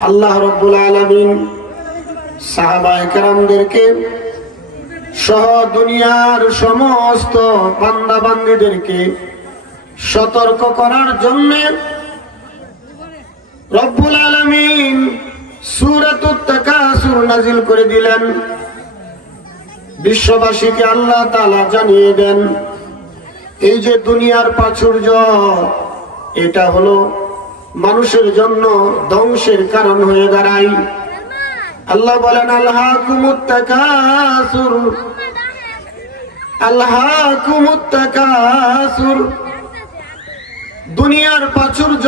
আল্লাহ রাব্বুল আলামিন সাহাবায়ে কেরামদেরকে সহ দুনিয়ার সমস্ত বান্দা বান্দীদেরকে সতর্ক করার জন্য রব্বুল আলামিন সূরাতুত তাকাসুর নাযিল করে দিলেন। বিশ্ববাসীকে আল্লাহ তাআলা জানিয়ে দেন, এই যে দুনিয়ার প্রাচুর্য, এটা হলো মানুষের জন্য ধ্বংসের কারণ হয়ে দাঁড়ায়। আল্লাহ বলেন, আলহাকুমুত তাকাসুর, আলহাকুমুত তাকাসুর। দুনিয়ার প্রাচুর্য,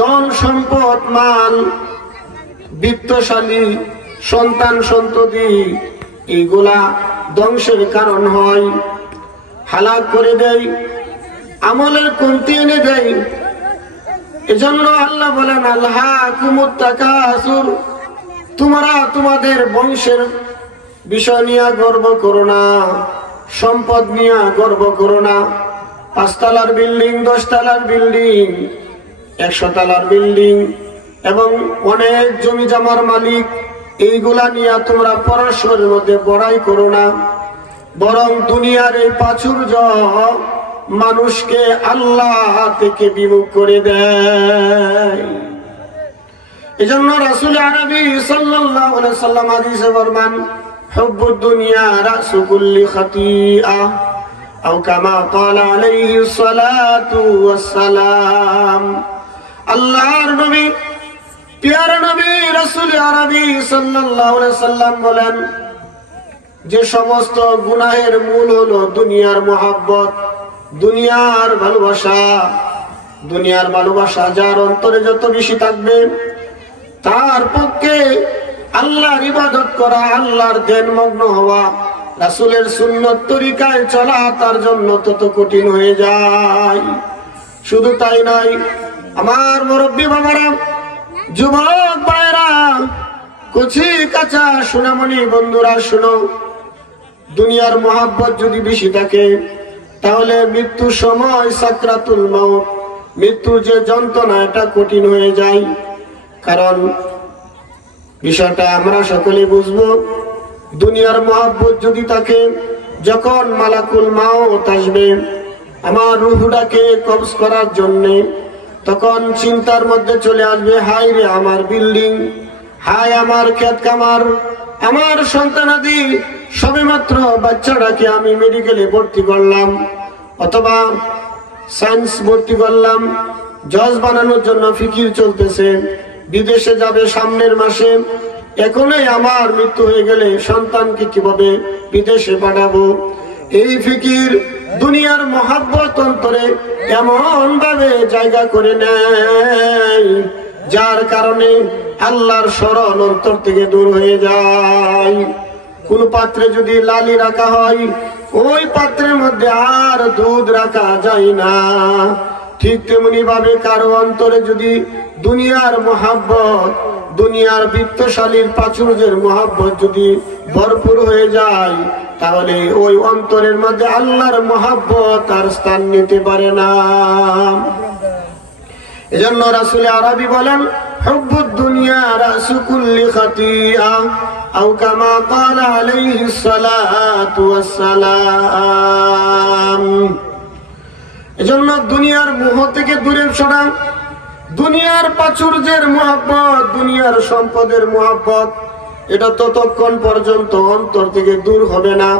ধন সম্পদ, মাল, বিত্তশালী, সন্তান সন্ততি, এইগুলা ধ্বংসের কারণ হয়, হালাক করে দেয়, আমলের কমতি এনে দেয়। এজন্য আল্লাহ বলেন, আলহাকুমুত তাকাসুর, তোমরা তোমাদের বংশের বিষয় নিয়ে গর্ব করো না, সম্পদ নিয়ে গর্ব করো না। 5 তলার বিল্ডিং, 10 তলার বিল্ডিং, 100 তলার বিল্ডিং এবং অনেক জমি জমার মালিক, এইগুলা নিয়ে তোমরা পরস্পরের মধ্যে বড়াই করো না, বরং দুনিয়ার এই প্রাচুর্য মানুষকে আল্লাহ থেকে বিমুখ করে দেয়। এজন্য রাসূল আরবি সাল্লাল্লাহু আলাইহি সাল্লাম হাদিসে ফরমান, হুব্বুদ দুনিয়া রাসু কুল্লি খাতিআ, আও কামা ক্বালা আলাইহি সালাতু ওয়াস সালাম। আল্লাহর নবী, প্যারা নবী রাসূল আরবি সাল্লাল্লাহু আলাইহি সাল্লাম বলেন, যে সমস্ত গুনাহের মূল হলো দুনিয়ার মহব্বত, দুনিয়ার ভালোবাসা। দুনিয়ার ভালোবাসা যার অন্তরে যত বেশি থাকবে, তার পক্ষে আল্লাহর ইবাদত করা, আল্লাহর ধ্যানমগ্ন হওয়া, রাসূলের সুন্নত তরিকায় চলা তার জন্য তত কঠিন হয়ে যায়। শুধু তাই নয়, আমার মুরব্বী বাবারা, যুবক ভাইরা, কচি কাঁচা সোনামণি বন্ধুরা, শুনো, দুনিয়ার মহব্বত যদি বেশি থাকে, তাহলে মৃত্যুর সময় সাকরাতুল মাউত, মৃত্যুর যে যন্ত্রণা, এটা কঠিন হয়ে যায়। কারণ বিষয়টা আমরা সকলে বুঝবো, দুনিয়ার মহব্বত যদি থাকে, যখন মালাকুল মাউত আসবে আমার রূহটাকে কবজ করার জন্য, তখন চিন্তার মধ্যে চলে আসবে, হায় রে আমার বিল্ডিং, হায় আমার ক্ষেত খামার, আমার সন্তানাদি, সবেমাত্র বাচ্চাটাকে আমি মেডিকেলে ভর্তি করলাম অথবা সায়েন্স ভর্তি করলাম, জজ বানানোর জন্য ফিকির চলতেছে, বিদেশে যাবে সামনের মাসে, এখনই আমার মৃত্যু হয়ে গেলে সন্তানকে কিভাবে বিদেশে পাঠাবো। এই ফিকির, দুনিয়ার মহব্বত অন্তরে এমন ভাবে জায়গা করে নেয়, যার কারণে আল্লাহর স্মরণ অন্তর থেকে দূর হয়ে যায়। কোন পাত্রে যদি লালি রাখা হয়, ওই পাত্রের মধ্যে আর দুধ রাখা যায় না। ঠিক তেমনি ভাবে কারো অন্তরে যদি দুনিয়ার মহব্বত, দুনিয়ার বিত্তশালীর প্রাচুর্যের মহব্বত যদি ভরপুর হয়ে যায়, তাহলে ওই অন্তরের মধ্যে আল্লাহর মহব্বত আর স্থান নিতে পারে না। এজন্য রাসূল আরবি বলেন, হুব্বুদ দুনিয়া রাসু কুল্লি খাতিআ, আও কামা ক্বালা আলাইহি সালাতু ওয়াস সালাম। এজন্য দুনিয়ার মোহ থেকে দূরে সরা, দুনিয়ার প্রাচুর্যের মহব্বত, দুনিয়ার সম্পদের মহব্বত, এটা ততক্ষণ পর্যন্ত অন্তর থেকে দূর হবে না।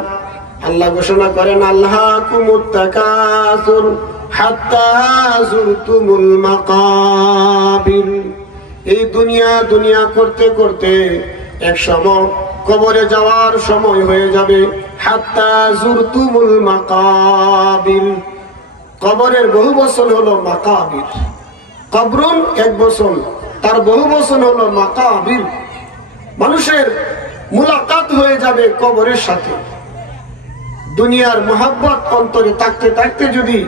আল্লাহ ঘোষণা করেন, আলহাকুমুত তাকাসুর হাত্তা যুরতুমুল মাকাবির। এই দুনিয়া দুনিয়া করতে করতে এক সময় কবরে যাওয়ার সময় হয়ে যাবে। হাত্তা যুরতুমুল মাকাবির, কবরের বহু বচন হলো মাকাবির। কবরুন এক বচন, তার বহু বচন হলো মাকাবির। মানুষের মুলাকাত হয়ে যাবে কবরের সাথে। দুনিয়ার মহব্বত অন্তরে থাকতে থাকতে যদি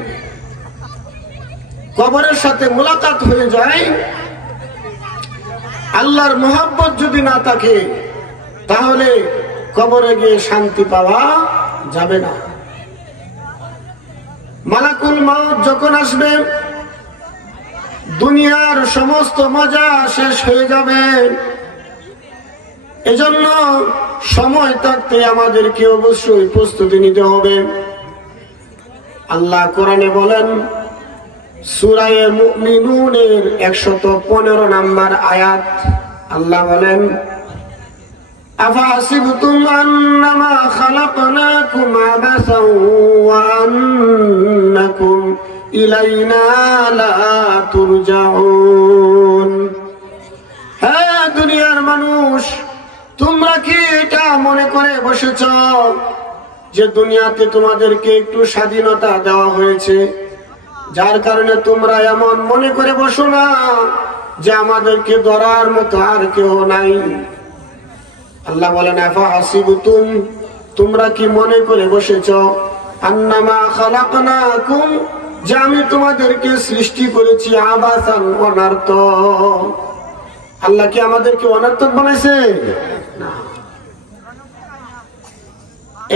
কবরের সাথে মুলাকাত হয়ে যায়, আল্লাহর মহব্বত যদি না থাকে, তাহলে কবরে গিয়ে শান্তি পাওয়া যাবে না। মালাকুল মাউত যখন আসবে, দুনিয়ার সমস্ত মজা শেষ হয়ে যাবে। এজন্য সময় থাকতে আমাদেরকে অবশ্যই প্রস্তুতি নিতে হবে। আল্লাহ কোরআনে বলেন, সূরা মুমিনুনের 115 নম্বর আয়াত, আল্লাহ বলেন, আফাহাসিবতুম আন্নামা খালাকনাকুম আবাসান ওয়া আন্নাকুম ইলাইনা লা তুরজাউন। হে দুনিয়ার মানুষ, তোমরা কি এটা মনে করে বসেছ যে দুনিয়াতে তোমাদেরকে একটু স্বাধীনতা দেওয়া হয়েছে, যার কারণে তোমরা এমন মনে করে বসো না যে আমাদেরকে ধরার মতো আর কেউ নাই? আল্লাহ বলেন, আফাহাসিবতুম, তোমরা কি মনে করে বসেছ আন্নামা খালাকনাকুম, যে আমি তোমাদেরকে সৃষ্টি করেছি আবাসান, অনর্থক। আল্লাহ কি আমাদেরকে অনর্থক বানাইছে? না।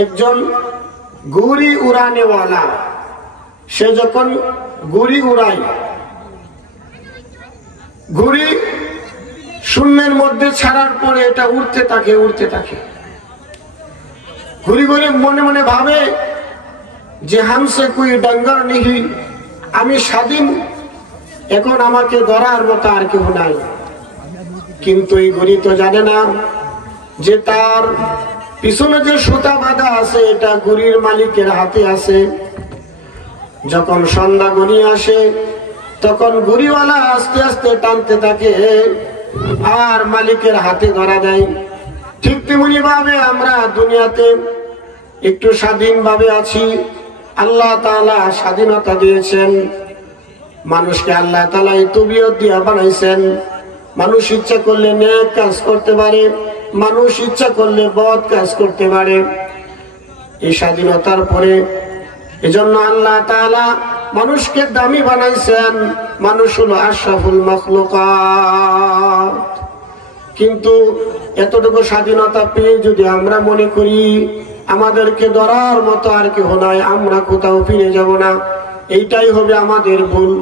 একজন গুড়ি উড়ানেওয়ালা, সে যখন গুড়ি উড়ায়, গুড়ি শূন্যের মধ্যে ছাড়ার পরে এটা উঠতে থাকে উঠতে থাকে। ঘুরি ঘুরে মনে মনে ভাবে যে হামসে কুই ডাঙ্গার নিহি, আমি স্বাধীন, এখন আমাকে ধরার মতো আর কেউ নাই। কিন্তু এই ঘুরি তো জানে না যে তার পিছনে যে সুতা বাঁধা আছে এটা ঘুরির মালিকের হাতে আছে। যখন সন্ধ্যা ঘনিয়ে আসে তখন ঘুরিওয়ালা আস্তে আস্তে টানতে থাকে আর মালিকের হাতে ধরা দেয়। ঠিক তেমনি ভাবে আমরা দুনিয়াতে একটু স্বাধীন ভাবে আছি। আল্লাহ তাআলা স্বাধীনতা দিয়েছেন মানুষকে, আল্লাহ তাআলা এই তবিয়ত দিয়া বানাইছেন। মানুষ ইচ্ছা করলে নেক কাজ করতে পারে, মানুষ ইচ্ছা করলে বদ কাজ করতে পারে এই স্বাধীনতার পরে। এজন্য আল্লাহ তাআলা মানুষকে দামি বানাইছেন। মানুষ হলো আশরাফুল মাখলুকাত। কিন্তু এতটুকু স্বাধীনতা পেয়ে যদি আমরা মনে করি আমাদেরকে ধরার মতো আর কেউ নাই, আমরা কোথাও ফিরে যাব না, এইটাই হবে আমাদের ভুল।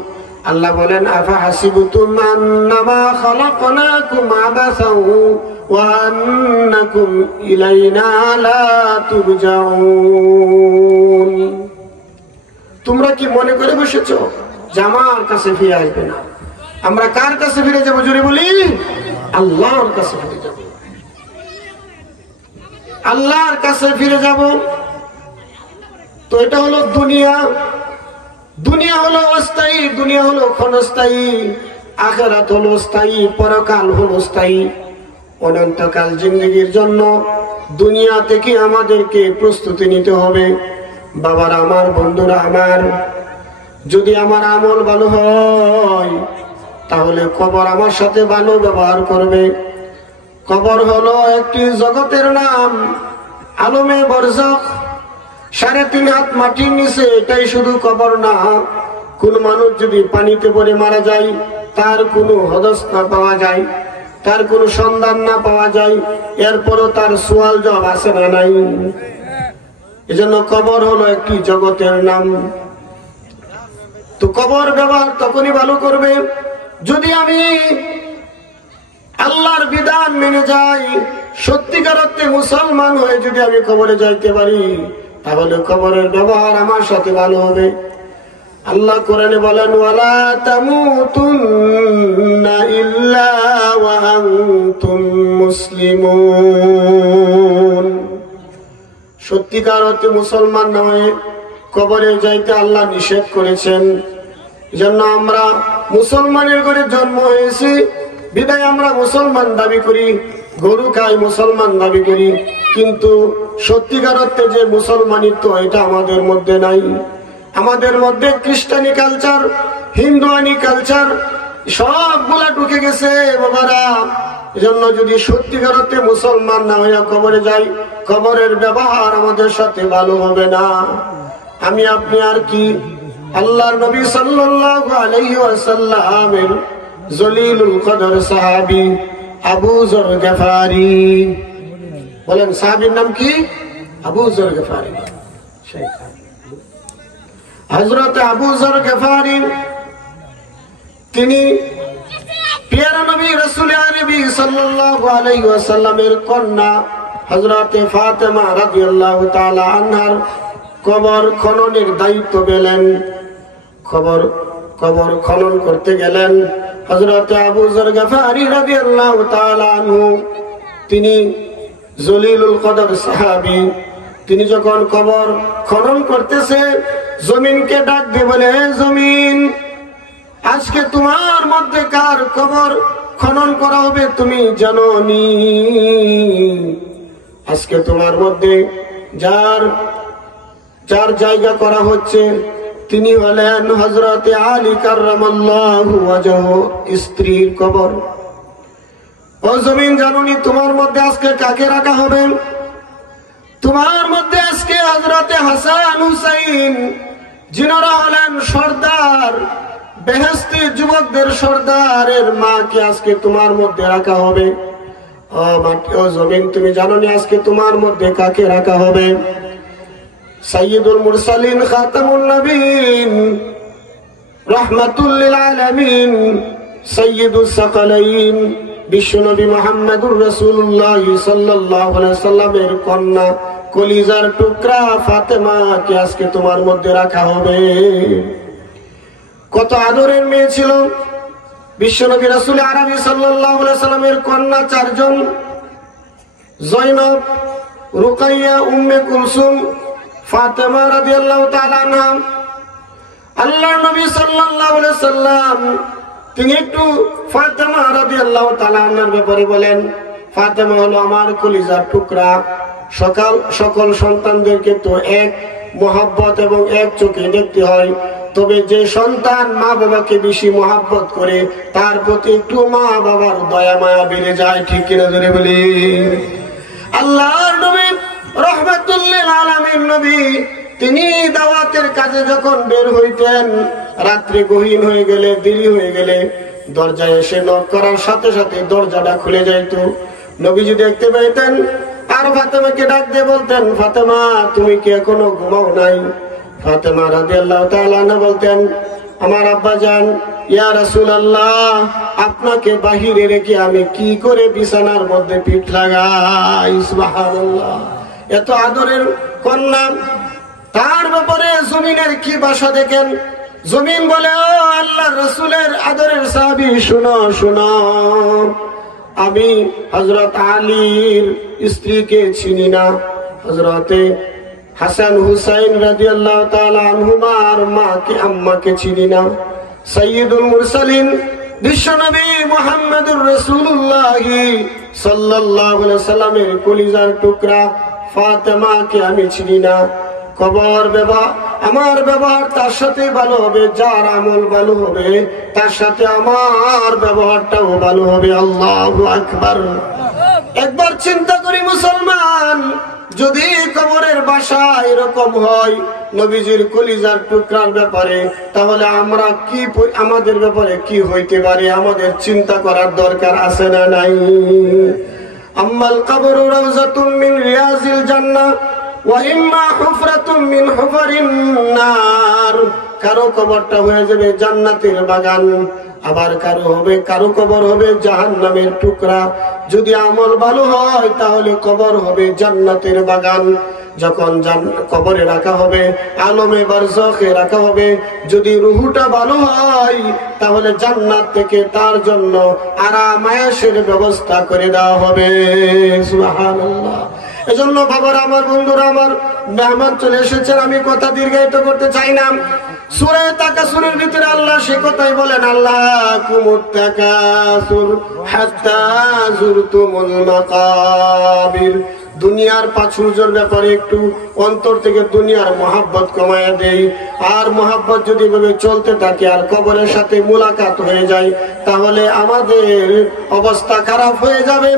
আল্লাহ বলেন, আফাহাসিবতুম আন্নামা খালাকনাকুম আবাসান ওয়া আন্নাকুম ইলাইনা লা তুরজাউন। তোমরা কি মনে করে বসেছো যে আমার কাছে ফিরে আসবে না? আমরা কার কাছে ফিরে যাবো? জোরে বলি, আল্লাহর কাছে ফিরে যাব। আল্লাহর কাছে ফিরে যাব। তো এটা হলো দুনিয়া। দুনিয়া হলো অস্থায়ী, দুনিয়া হলো ক্ষণস্থায়ী, আখিরাত হলো স্থায়ী, পরকাল হলো স্থায়ী। অনন্তকাল জিন্দেগির জন্য দুনিয়া থেকে আমাদেরকে প্রস্তুতি নিতে হবে। বাবারা আমার, বন্ধুরা আমার, যদি আমার আমল ভালো হয় তাহলে কবর আমার সাথে ভালো ব্যবহার করবে। কবর হলো একটি জগতের নাম, আলমে বরজখ, 3.5 হাত মাটির নিচে, এটাই শুধু কবর না। কোন মানুষ যদি পানিতে পড়ে মারা যায়, তার কোনো হদস না পাওয়া যায়, তার কোনো সন্ধান না পাওয়া যায়, এরপরও তার সোয়াল জবাব আছে না নাই? এজন্য কবর হলো একটি জগতের নাম। তো কবর ব্যবহার তখনই ভালো করবে যদি আমি আল্লাহর বিধান মেনে যাই, সত্যিকার অর্থে মুসলমান হয়ে যদি আমি কবরে যাইতে পারি, তাহলে কবরের ব্যবহার আমার সাথে ভালো হবে। আল্লাহ কোরআনে বলেন, ওয়ালা তামুতুন্না ইল্লা ওয়া আনতুম মুসলিমুন। সত্যিকার অর্থে মুসলমান না হয়ে কবরে যাইতে আল্লাহ নিষেধ করেছেন। এজন্য আমরা মুসলমানের ঘরে জন্ম হয়েছি বিদায় আমরা মুসলমান দাবি করি, গরু খাই মুসলমান দাবি করি, কিন্তু সত্যিকার অর্থে যে মুসলমানিত্ব এটা আমাদের মধ্যে নাই। আমাদের মধ্যে খ্রিস্টানি কালচার, হিন্দুয়ানি কালচার সবগুলা ঢুকে গেছে বাবারা। এজন্য যদি সত্যিকার অর্থে মুসলমান না হইয়া কবরে যাই, কবরের ব্যবহার আমাদের সাথে ভালো হবে না। আমি আপনি আর কি আল্লাহর নবী সাল্লাল্লাহু আলাইহি ওয়াসাল্লামের জলিলুল কদর সাহাবী আবু যর গফারি, বলেন সাহাবীর নাম কি? আবু যর গফারি। হযরত আবু যর গফারি তিনি প্রিয় নবী রাসূল আরবি সাল্লাল্লাহু আলাইহি ওয়াসাল্লামের কন্যা হযরতে ফাতেমা রাদিয়াল্লাহু তাআলা আনহার কবর খননের দায়িত্ব পেলেন। কবর খনন করতে গেলেন হযরতে আবু যর গফারি রাদিয়াল্লাহু তাআলা আনহু। তিনি জলিলুল কদর সাহাবী। তিনি যখন কবর খনন করতেছে জমিনকে ডাক দিয়ে বলে, জমিন, আজকে তোমার মধ্যে কার কবর খনন করা হবে তুমি জানো নি? আজকে তোমার মধ্যে যার জায়গা করা হচ্ছে তিনি হলেন হযরতে আলী কাররামাল্লাহু ওয়াজহু, স্ত্রীর কবর। ও জমিন, জানোনি তোমার মধ্যে আজকে কাকে রাখা হবে? তোমার মধ্যে আজকে হযরতে হাসান হুসাইন, যিনারা হলেন সর্দার, বেহেশতি যুবকদের সর্দারের মাকে আজকে তোমার মধ্যে রাখা হবে। ও মাটি, ও জমিন, তুমি জানোনি আজকে তোমার মধ্যে কাকে রাখা হবে? সাইয়্যিদুল মুরসালিন, খাতামুন নবীন, রাহমাতুল লিল আলামিন, সাইয়্যিদুস সাকালাইন, বিশ্বনবী মুহাম্মদুর রাসূলুল্লাহ সাল্লাল্লাহু আলাইহি ওয়াসাল্লামের কন্যা কলিজার টুকরা ফাতেমাকে আজকে তোমার মধ্যে রাখা হবে। কত আদরের মেয়ে ছিল বিশ্বনবী রাসূল আরবি সাল্লাল্লাহু আলাইহি ওয়াসাল্লামের কন্যা চারজন: জয়নব, রুকাইয়া, উম্মে কুলসুম, ফাতেমা রাদিয়াল্লাহু তাআলা আনহা। আল্লাহর নবী সাল্লাল্লাহু আলাইহি ওয়াসাল্লাম তিনি একটু ফাতেমা রাদিয়াল্লাহু তাআলা আনহার ব্যাপারে বলেন, ফাতেমা হলো আমার কলিজার টুকরা। সকল সন্তানদেরকে তো এক মোহাব্বত এবং এক চোখে দেখতে হয়, তবে যে সন্তান মা বাবাকে বেশি মোহাব্বত করে তার প্রতি একটু মা বাবার দয়া মায়া বেড়ে যায়। ঠিক কিনা জোরে বলি? আল্লাহর নবী রাহমাতুল লিল আলামিন নবী, তিনি দাওয়াতের কাজে যখন বের হইতেন, রাত্রি গহীন হয়ে গেলে, দেরি হয়ে গেলে দরজায় এসে নক করার সাথে সাথে দরজাটা খুলে যাইত। নবীজি দেখতে পাইতেন আর ফাতেমাকে ডাক দিয়ে বলতেন, ফাতেমা, তুমি কি এখনো ঘুমাও নাই? ফাতেমা রাদিয়াল্লাহু তাআলা আনহা বলতেন, আমার আব্বা জান, ইয়া রাসূলুল্লাহ, আপনাকে বাহিরে রেখে আমি কি করে বিছানার মধ্যে পিঠ লাগাই? সুবহানাল্লাহ, এত আদরের কন্যা। তার ব্যাপারে জমিনের কি ভাষা দেখেন। জমিন বলে, ও আল্লাহর রাসূলের আদরের সাহাবী, শুনো শুনো, আমি হযরত আলীর স্ত্রীকে চিনি না, হযরতে হাসান হুসাইন রাদিয়াল্লাহু তাআলা আনহুমার মাকে আম্মাকে চিনি না। সাইয়্যিদুল মুরসালিন বিশ্বনবী মুহাম্মদুর রাসূলুল্লাহ সাল্লাল্লাহু আলাইহি ওয়াসাল্লামের কলিজার টুকরা ফাতেমাকে আমি চিনি না। কবর আমার ব্যবহার তার সাথে ভালো হবে, যার আমল ভালো হবে তার সাথে আমার ব্যবহারটাও ভালো হবে। আল্লাহু আকবার। একবার চিন্তা করি মুসলমান, যদি কবরের বাসা এরকম হয় নবীজির কলিজার টুকরার ব্যাপারে, তাহলে আমরা কি, আমাদের ব্যাপারে কি হইতে পারে আমাদের চিন্তা করার দরকার আছে না নাই? আম্মাল কবরু রাউযাতুম মিন রিয়াজিল জান্নাহ ওয়া ইম্মা হুফরাতুম মিন হুফারিন নার। কারো কবরটা হয়ে যাবে জান্নাতের বাগান, আবার কারো কবর হবে জাহান্নামের টুকরা। যদি আমল ভালো হয় তাহলে কবর হবে জান্নাতের বাগান। যখন কবরে রাখা হবে, আলমে বারজাখে রাখা হবে, যদি রুহুটা ভালো হয় তাহলে জান্নাত থেকে তার জন্য আরাম আয়েশের ব্যবস্থা করে দেওয়া হবে। সুবহানাল্লাহ। এজন্য বাবারা আমার, বন্ধুরা আমার, মেহমান চলে এসেছেন, আমি কথা দীর্ঘায়িত করতে চাই না। সূরা তাকাসুরের ভিতরে আল্লাহ সে কথাই বলেন, আল্লাহকুমুত তাকাসুর হাত্তা যুরতুমুল মাকাবির। দুনিয়ার প্রাচুর্যের ব্যাপারে একটু অন্তর থেকে দুনিয়ার মহাব্বত কমায়া দেই, আর মহাব্বত যদি ভাবে চলতে থাকে আর কবরের সাথে মুলাকাত হয়ে যায়, তাহলে আমাদের অবস্থা খারাপ হয়ে যাবে।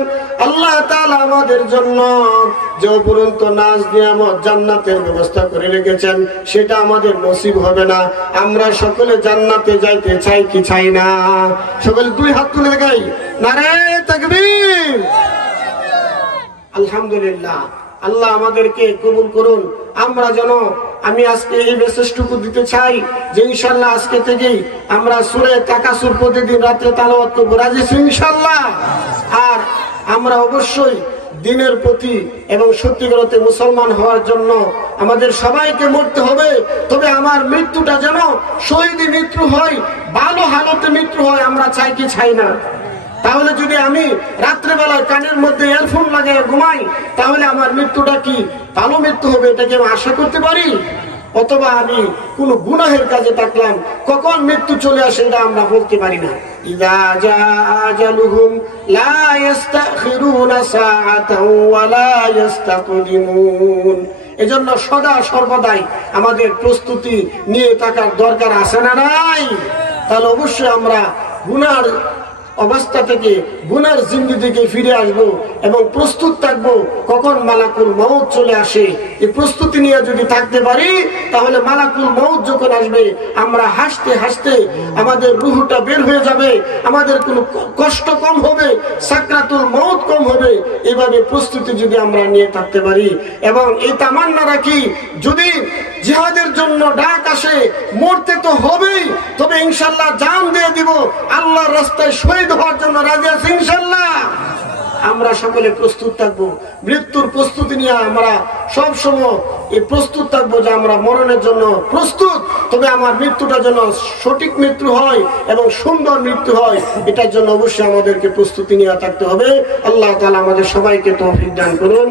আল্লাহ তাআলা আমাদের জন্য যে উপরন্ত নাজ নিয়ামত জান্নাতের ব্যবস্থা করে রেখেছেন, সেটা আমাদের নসিব হবে না। আমরা সকলে জান্নাতে যাইতে চাই কি চাই না? সকলে দুই হাত তুলে দেখাই, নারে তাকবীর। আলহামদুলিল্লাহ। আল্লাহ আমাদেরকে কবুল করুন। আমরা যেন আমি আজকে এই মেসেজটুকু দিতে চাই যে ইনশাআল্লাহ আজকে থেকেই আমরা সূরা তাকাসুর প্রতিদিন রাতে তেলাওয়াত করব, রাজি আছি ইনশাআল্লাহ। আর আমরা অবশ্যই দিনের প্রতি এবং সত্যিকারতে মুসলমান হওয়ার জন্য আমাদের সবাইকে মরতে হবে। তবে আমার মৃত্যুটা যেন শহীদি মৃত্যু হয়, ভালো হালতে মৃত্যু হয়, আমরা চাই কি চাই না? তাহলে যদি আমি রাত্রেবেলায় কানের মধ্যে ইয়ারফোন লাগিয়ে ঘুমাই, তাহলে আমার মৃত্যুটা কি ভালো মৃত্যু হবে, এটাকে আমি আশা করতে পারি? অথবা আমি কোন গুনাহের কাজে থাকলাম, কখন মৃত্যু চলে আসে এটা আমরা বলতে পারি না। ইযা জাআ আজালুহুম লা ইস্তাখিরুনা সাআতাও ওয়া লা ইস্তাকদিমুন। এজন্য সদা সর্বদাই আমাদের প্রস্তুতি নিয়ে থাকার দরকার আছে না নাই? তাহলে অবশ্যই আমরা গুনার অবস্থা থেকে, গুনার জিন্দেগি থেকে ফিরে আসবো এবং প্রস্তুত থাকবো কখন মালাকুল মউত চলে আসে। এই প্রস্তুতি নিয়ে যদি থাকতে পারি, তাহলে মালাকুল মউত যখন আসবে আমরা হাসতে হাসতে আমাদের রুহটা বের হয়ে যাবে, আমাদের কোনো কষ্ট কম হবে, সাকরাতুল মউত কম হবে। এইভাবে প্রস্তুতি যদি আমরা নিয়ে থাকতে পারি এবং এই তামান্না রাখি, যদি জিহাদের জন্য ডাক আসে, মরতে তো হবেই, তবে ইনশাআল্লাহ জান দিয়ে দিব, আল্লাহর রাস্তায় শহীদ হওয়ার জন্য রাজি আছি ইনশাআল্লাহ। আমরা সকলে প্রস্তুত থাকবো, মৃত্যুর প্রস্তুতি নিয়ে আমরা সব সময় এই প্রস্তুত থাকবো যে আমরা মরণের জন্য প্রস্তুত, তবে আমার মৃত্যুটা যেন সঠিক মৃত্যু হয় এবং সুন্দর মৃত্যু হয়, এটার জন্য অবশ্যই আমাদেরকে প্রস্তুতি নিয়ে থাকতে হবে। আল্লাহ তাআলা আমাদের সবাইকে তৌফিক দান করুন।